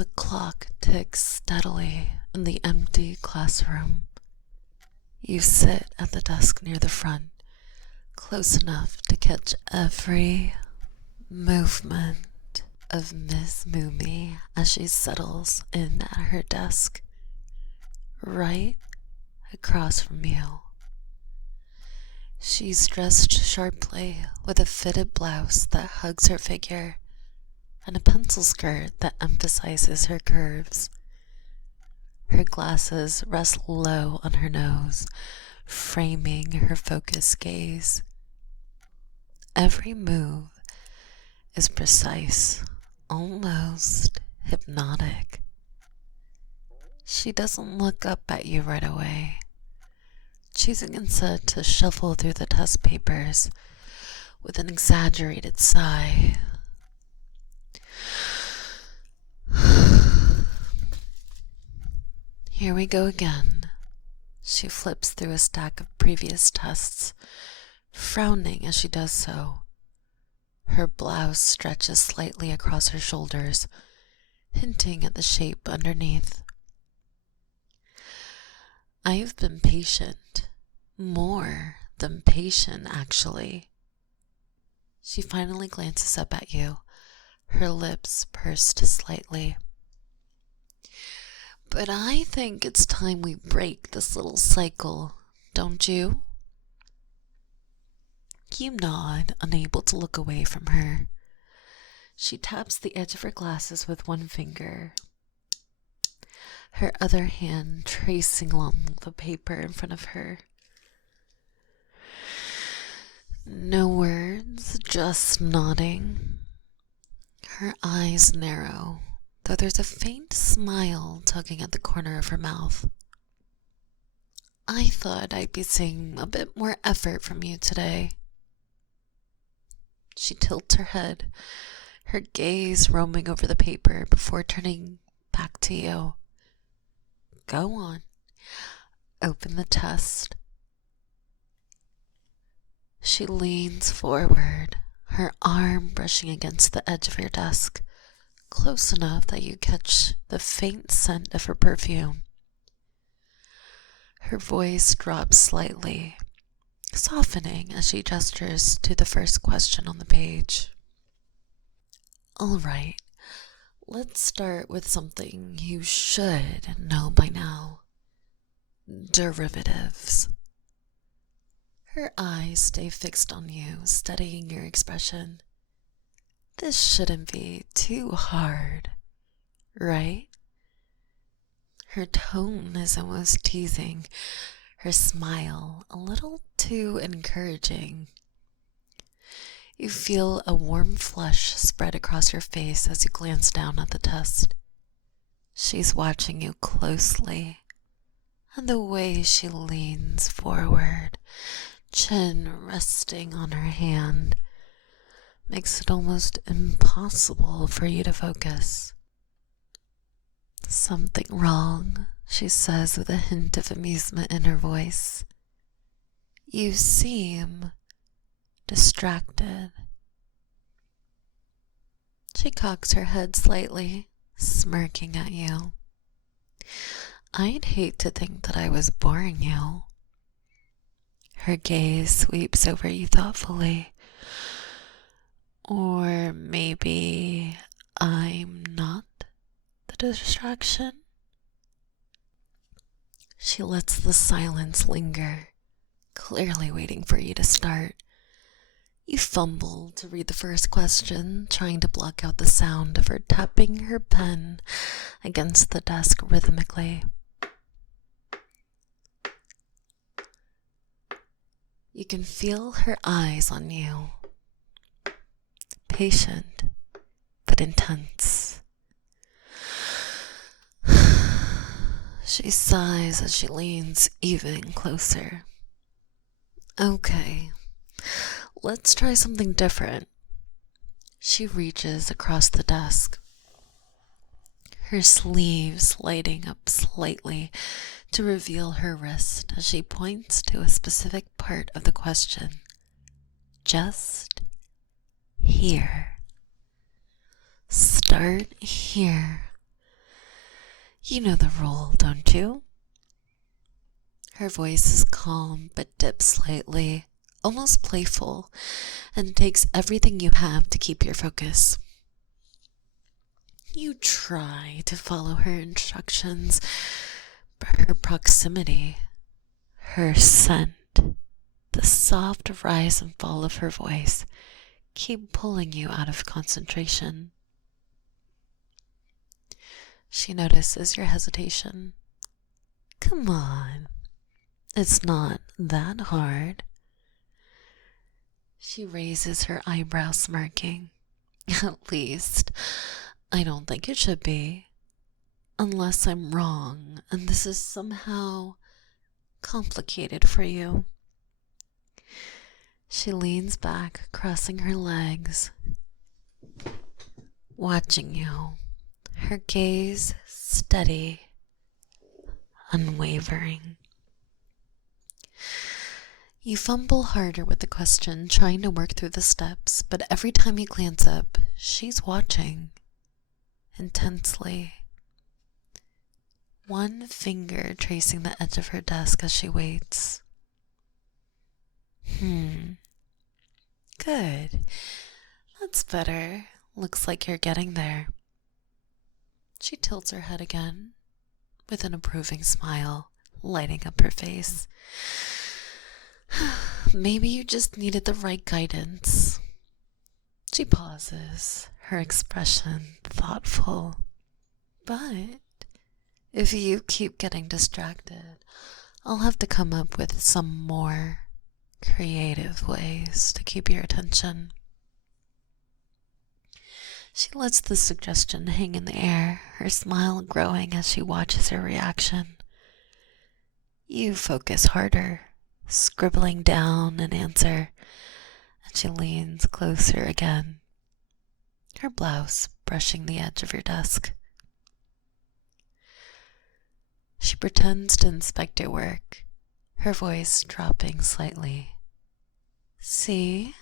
The clock ticks steadily in the empty classroom. You sit at the desk near the front, close enough to catch every movement of Miss Moomi as she settles in at her desk, right across from you. She's dressed sharply with a fitted blouse that hugs her figure and a pencil skirt that emphasizes her curves. Her glasses rest low on her nose, framing her focused gaze. Every move is precise, almost hypnotic. She doesn't look up at you right away, choosing instead to shuffle through the test papers with an exaggerated sigh. Here we go again. She flips through a stack of previous tests, frowning as she does so. Her blouse stretches slightly across her shoulders, hinting at the shape underneath. I've been patient. More than patient, actually. She finally glances up at you, her lips pursed slightly. But I think it's time we break this little cycle, don't you? You nod, unable to look away from her. She taps the edge of her glasses with one finger, her other hand tracing along the paper in front of her. No words, just nodding. Her eyes narrow, though there's a faint smile tugging at the corner of her mouth. I thought I'd be seeing a bit more effort from you today. She tilts her head, her gaze roaming over the paper before turning back to you. Go on. Open the test. She leans forward, her arm brushing against the edge of your desk, close enough that you catch the faint scent of her perfume. Her voice drops slightly, softening as she gestures to the first question on the page. All right, let's start with something you should know by now. Derivatives. Her eyes stay fixed on you, studying your expression. This shouldn't be too hard, right? Her tone is almost teasing, her smile a little too encouraging. You feel a warm flush spread across your face as you glance down at the test. She's watching you closely, and the way she leans forward, chin resting on her hand, makes it almost impossible for you to focus. Something wrong, she says with a hint of amusement in her voice. You seem distracted. She cocks her head slightly, smirking at you. I'd hate to think that I was boring you. Her gaze sweeps over you thoughtfully. Or maybe I'm not the distraction? She lets the silence linger, clearly waiting for you to start. You fumble to read the first question, trying to block out the sound of her tapping her pen against the desk rhythmically. You can feel her eyes on you. Patient, but intense. She sighs as she leans even closer. Okay, let's try something different. She reaches across the desk, her sleeves lighting up slightly to reveal her wrist as she points to a specific part of the question. Just here. Start here. You know the rule, don't you? Her voice is calm but dips slightly, almost playful, and takes everything you have to keep your focus. You try to follow her instructions, but her proximity, her scent, the soft rise and fall of her voice keep pulling you out of concentration. She notices your hesitation. Come on, it's not that hard. She raises her eyebrows, smirking. At least, I don't think it should be. Unless I'm wrong, and this is somehow complicated for you. She leans back, crossing her legs, watching you, her gaze steady, unwavering. You fumble harder with the question, trying to work through the steps, but every time you glance up, she's watching intensely. One finger tracing the edge of her desk as she waits. Good. That's better. Looks like you're getting there. She tilts her head again, with an approving smile lighting up her face. Maybe you just needed the right guidance. She pauses, her expression thoughtful. But if you keep getting distracted, I'll have to come up with some more creative ways to keep your attention. She lets the suggestion hang in the air, her smile growing as she watches her reaction. You focus harder, scribbling down an answer, and she leans closer again, her blouse brushing the edge of your desk. She pretends to inspect your work, her voice dropping slightly. See?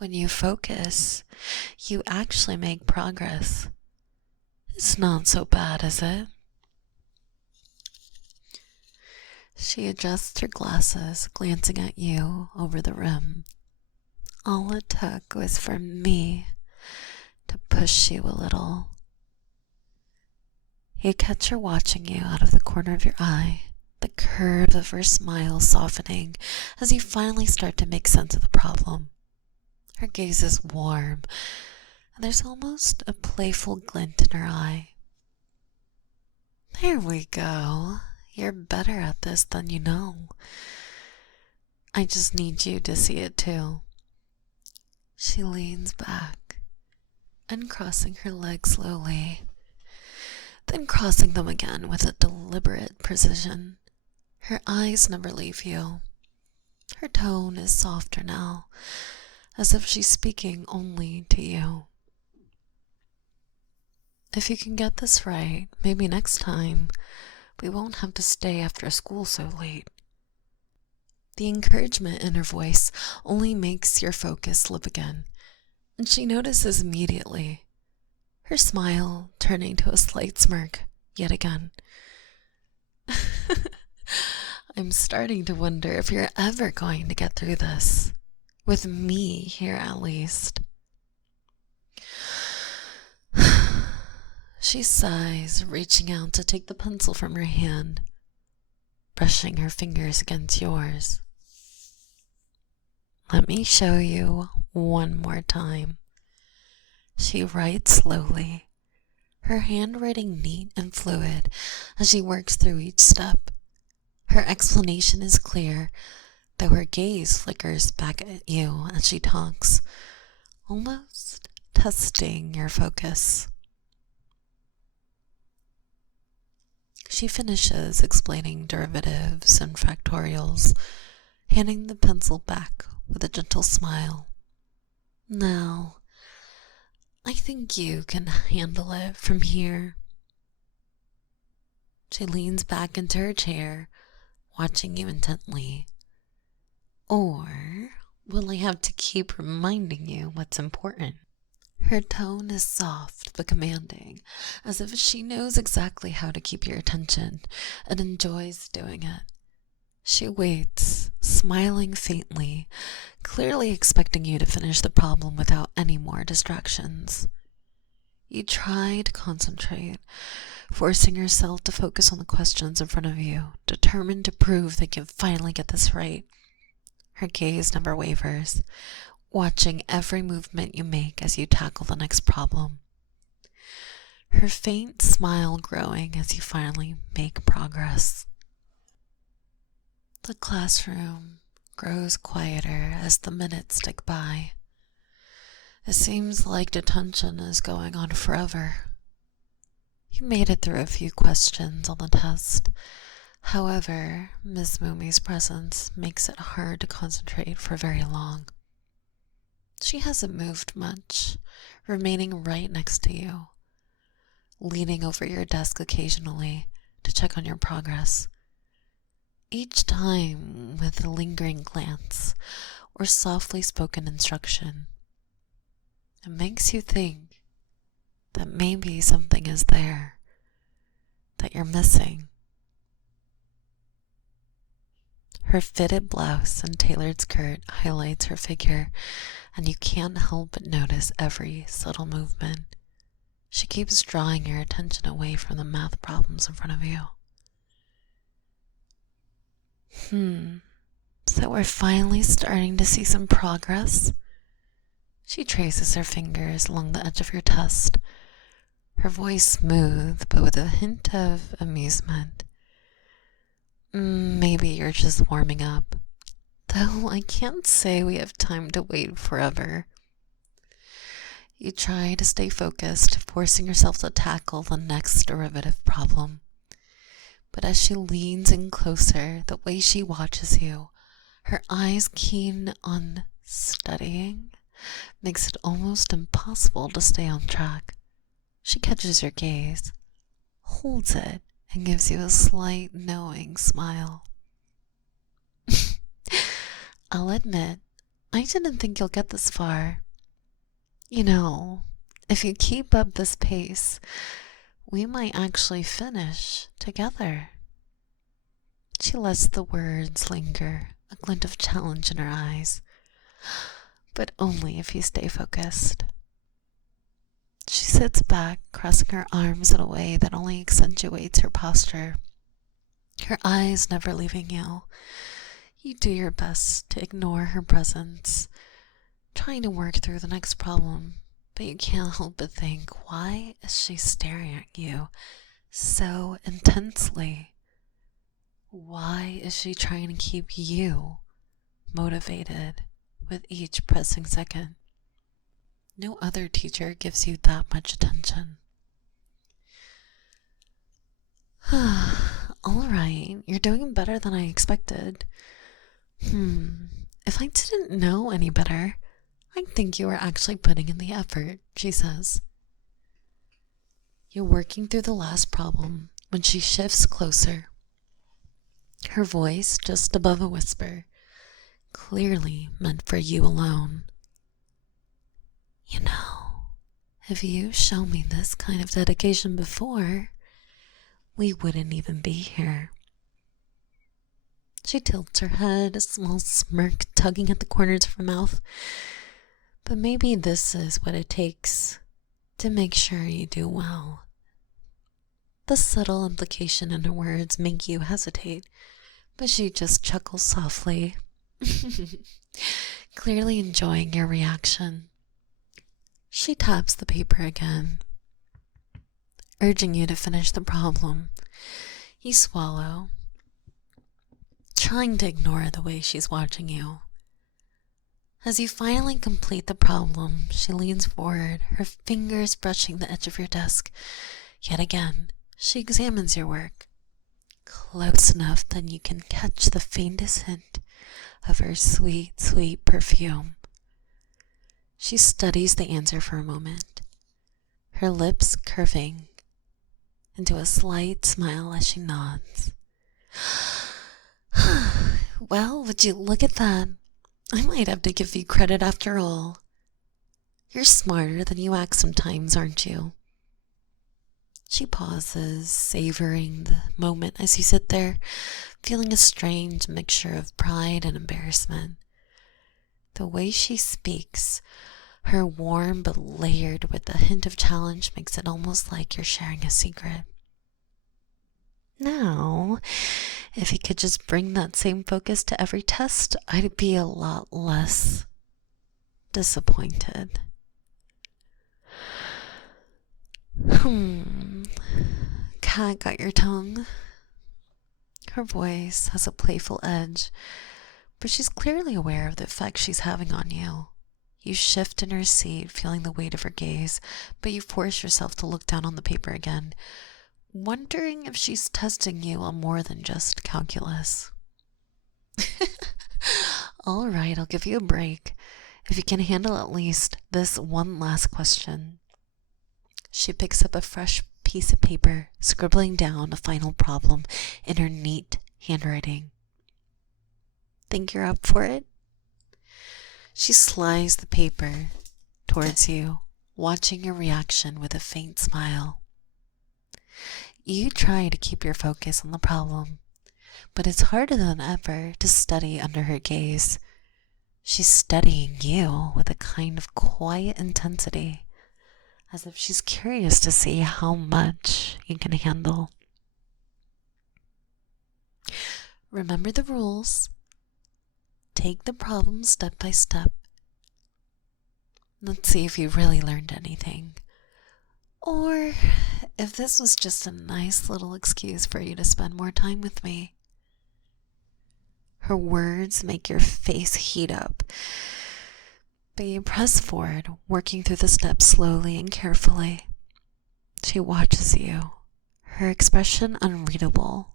When you focus, you actually make progress. It's not so bad, is it? She adjusts her glasses, glancing at you over the rim. All it took was for me to push you a little. You catch her watching you out of the corner of your eye, the curve of her smile softening as you finally start to make sense of the problem. Her gaze is warm, and there's almost a playful glint in her eye. There we go. You're better at this than you know. I just need you to see it too. She leans back, uncrossing her legs slowly, then crossing them again with a deliberate precision. Her eyes never leave you. Her tone is softer now, as if she's speaking only to you. If you can get this right, maybe next time we won't have to stay after school so late. The encouragement in her voice only makes your focus slip again, and she notices immediately, her smile turning to a slight smirk yet again. I'm starting to wonder if you're ever going to get through this. With me here, at least. She sighs, reaching out to take the pencil from her hand, brushing her fingers against yours. Let me show you one more time. She writes slowly, her handwriting neat and fluid as she works through each step. Her explanation is clear, though her gaze flickers back at you as she talks, almost testing your focus. She finishes explaining derivatives and factorials, handing the pencil back with a gentle smile. Now, I think you can handle it from here. She leans back into her chair, watching you intently. Or will I have to keep reminding you what's important? Her tone is soft but commanding, as if she knows exactly how to keep your attention and enjoys doing it. She waits, smiling faintly, clearly expecting you to finish the problem without any more distractions. You try to concentrate, forcing yourself to focus on the questions in front of you, determined to prove that you can finally get this right. Her gaze never wavers, watching every movement you make as you tackle the next problem. Her faint smile growing as you finally make progress. The classroom grows quieter as the minutes tick by. It seems like detention is going on forever. You made it through a few questions on the test. However, Miss Moomi's presence makes it hard to concentrate for very long. She hasn't moved much, remaining right next to you, leaning over your desk occasionally to check on your progress. Each time with a lingering glance or softly spoken instruction. It makes you think that maybe something is there that you're missing. Her fitted blouse and tailored skirt highlights her figure, and you can't help but notice every subtle movement. She keeps drawing your attention away from the math problems in front of you. So we're finally starting to see some progress. She traces her fingers along the edge of your test, her voice smooth but with a hint of amusement. Maybe you're just warming up, though I can't say we have time to wait forever. You try to stay focused, forcing yourself to tackle the next derivative problem. But as she leans in closer, the way she watches you, her eyes keen on studying, makes it almost impossible to stay on track. She catches your gaze, holds it, and gives you a slight knowing smile. I'll admit, I didn't think you'll get this far. You know, if you keep up this pace, we might actually finish together. She lets the words linger, a glint of challenge in her eyes, but only if you stay focused. She sits back, crossing her arms in a way that only accentuates her posture, her eyes never leaving you. You do your best to ignore her presence, trying to work through the next problem, but you can't help but think, why is she staring at you so intensely? Why is she trying to keep you motivated with each pressing second? No other teacher gives you that much attention. All right, you're doing better than I expected. If I didn't know any better, I'd think you were actually putting in the effort, she says. You're working through the last problem when she shifts closer, her voice just above a whisper, clearly meant for you alone. You know, if you show me this kind of dedication before, we wouldn't even be here. She tilts her head, a small smirk tugging at the corners of her mouth. But maybe this is what it takes to make sure you do well. The subtle implication in her words make you hesitate, but she just chuckles softly, clearly enjoying your reaction. She taps the paper again, urging you to finish the problem. You swallow, trying to ignore the way she's watching you. As you finally complete the problem, she leans forward, her fingers brushing the edge of your desk. Yet again, she examines your work, close enough that you can catch the faintest hint of her sweet, sweet perfume. She studies the answer for a moment, her lips curving into a slight smile as she nods. Well, would you look at that? I might have to give you credit after all. You're smarter than you act sometimes, aren't you? She pauses, savoring the moment as you sit there, feeling a strange mixture of pride and embarrassment. The way she speaks, her warm but layered with a hint of challenge, makes it almost like you're sharing a secret. Now, if you could just bring that same focus to every test, I'd be a lot less disappointed. Cat got your tongue. Her voice has a playful edge, but she's clearly aware of the effect she's having on you. You shift in her seat, feeling the weight of her gaze, but you force yourself to look down on the paper again, wondering if she's testing you on more than just calculus. All right, I'll give you a break if you can handle at least this one last question. She picks up a fresh piece of paper, scribbling down a final problem in her neat handwriting. Think you're up for it? She slides the paper towards you, watching your reaction with a faint smile. You try to keep your focus on the problem, but it's harder than ever to study under her gaze. She's studying you with a kind of quiet intensity, as if she's curious to see how much you can handle. Remember the rules. Take the problem step by step. Let's see if you really learned anything. Or if this was just a nice little excuse for you to spend more time with me. Her words make your face heat up, but you press forward, working through the steps slowly and carefully. She watches you, her expression unreadable,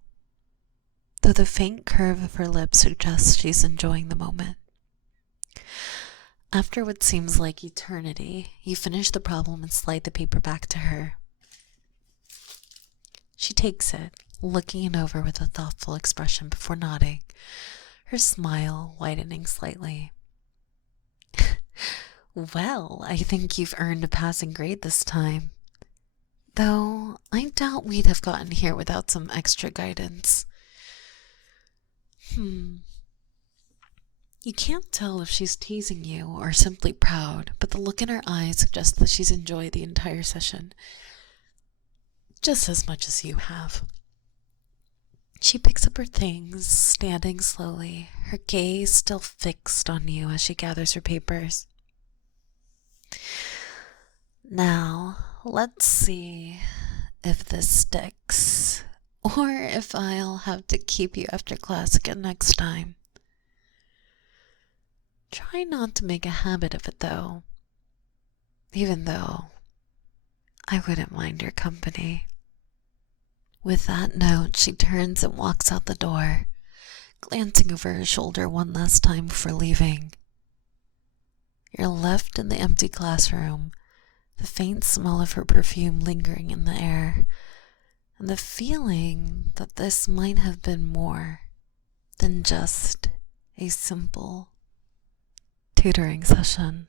though the faint curve of her lips suggests she's enjoying the moment. After what seems like eternity, you finish the problem and slide the paper back to her. She takes it, looking it over with a thoughtful expression before nodding, her smile widening slightly. Well, I think you've earned a passing grade this time. Though I doubt we'd have gotten here without some extra guidance. You can't tell if she's teasing you or simply proud, but the look in her eyes suggests that she's enjoyed the entire session just as much as you have. She picks up her things, standing slowly, her gaze still fixed on you as she gathers her papers. Now, let's see if this sticks, or if I'll have to keep you after class again next time. Try not to make a habit of it, though, even though I wouldn't mind your company. With that note, she turns and walks out the door, glancing over her shoulder one last time before leaving. You're left in the empty classroom, the faint smell of her perfume lingering in the air, and the feeling that this might have been more than just a simple tutoring session.